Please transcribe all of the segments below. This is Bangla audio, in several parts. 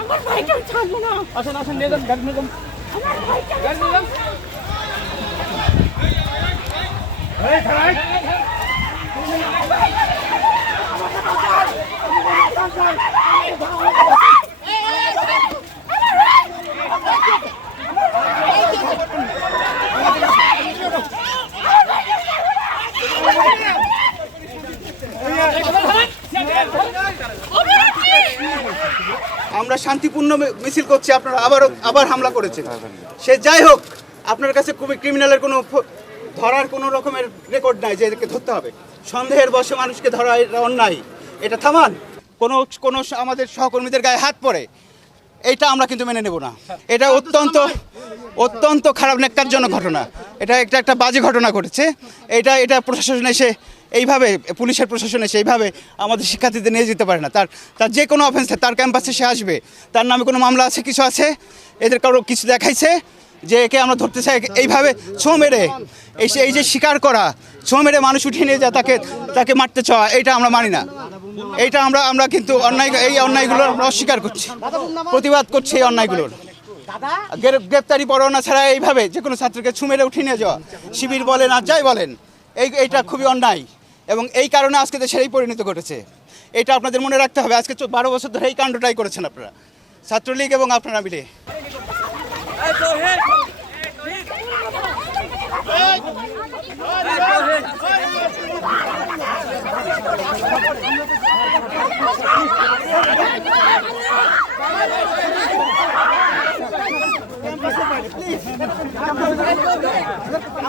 আমার ভাইকে ছাড়বো না। আসেন নিয়ে যান, গাড়ি নিয়ে যান। আমার ভাইকে গাড়ি নিয়ে যান। এই খারাই আমরা শান্তিপূর্ণ মিছিল করছি, আপনারা আবার হামলা করেছেন। সে যাই হোক, আপনার কাছে খুবই ক্রিমিনালের কোনো ধরার কোনো রকমের রেকর্ড নাই যে এদেরকে ধরতে হবে। সন্দেহের বশে মানুষকে ধরা এটা অন্যায়, এটা থামান। কোনো আমাদের সহকর্মীদের গায়ে হাত পড়ে, এইটা আমরা কিন্তু মেনে নেব না। এটা অত্যন্ত খারাপ ন্যাক্কারজনক ঘটনা। এটা একটা বাজে ঘটনা ঘটেছে। এটা প্রশাসন এসে এইভাবে, পুলিশের প্রশাসন এসে এইভাবে আমাদের শিক্ষার্থীদের নিয়ে যেতে পারে না। তার যে কোনো অফেন্সে তার ক্যাম্পাসে সে আসবে, তার নামে কোনো মামলা আছে, কিছু আছে, এদের কারো কিছু দেখাইছে যে একে আমরা ধরতে চাই, এইভাবে ছো মেরে এই যে শিকার করা, ছো মেরে মানুষ উঠিয়ে নিয়ে যায়, তাকে মারতে চাওয়া, এইটা আমরা মানি না। এইটা আমরা কিন্তু এই অন্যায়গুলো আমরা অস্বীকার করছি, প্রতিবাদ করছি এই অন্যায়গুলোর। গ্রেপ্তারি পরোয়ানা ছাড়া এইভাবে যে কোনো ছাত্রকে ছু মেরে উঠিয়ে নিয়ে যাওয়া, শিবির বলেন আর যাই বলেন, এইটা খুবই অন্যায় এবং এই কারণে আজকে দেশের এই পরিণতি ঘটেছে। এটা আপনাদের মনে রাখতে হবে। আজকে 12 বছর ধরে এই কাণ্ডটাই করেছেন আপনারা, ছাত্রলীগ এবং আপনারা মিলে।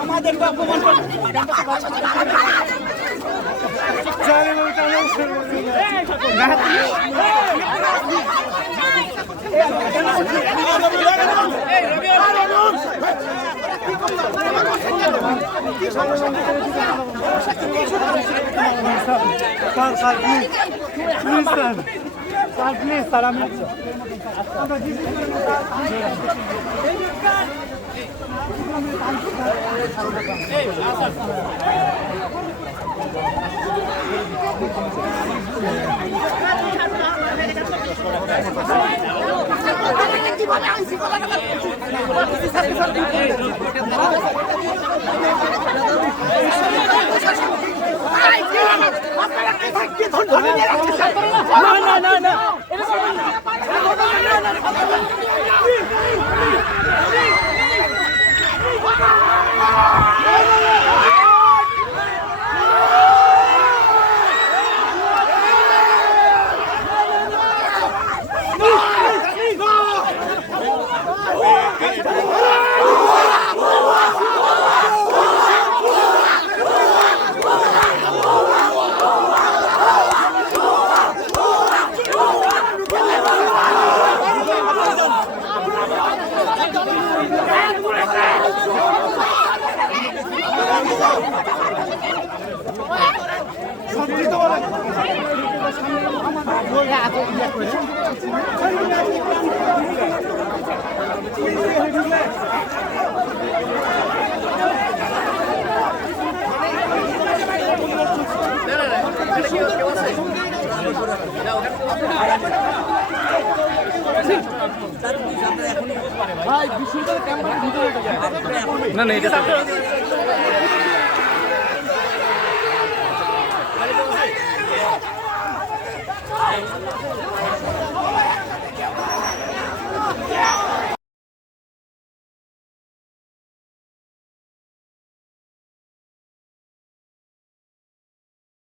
আমাদেরকে অপমান স্যার আমি না না এটা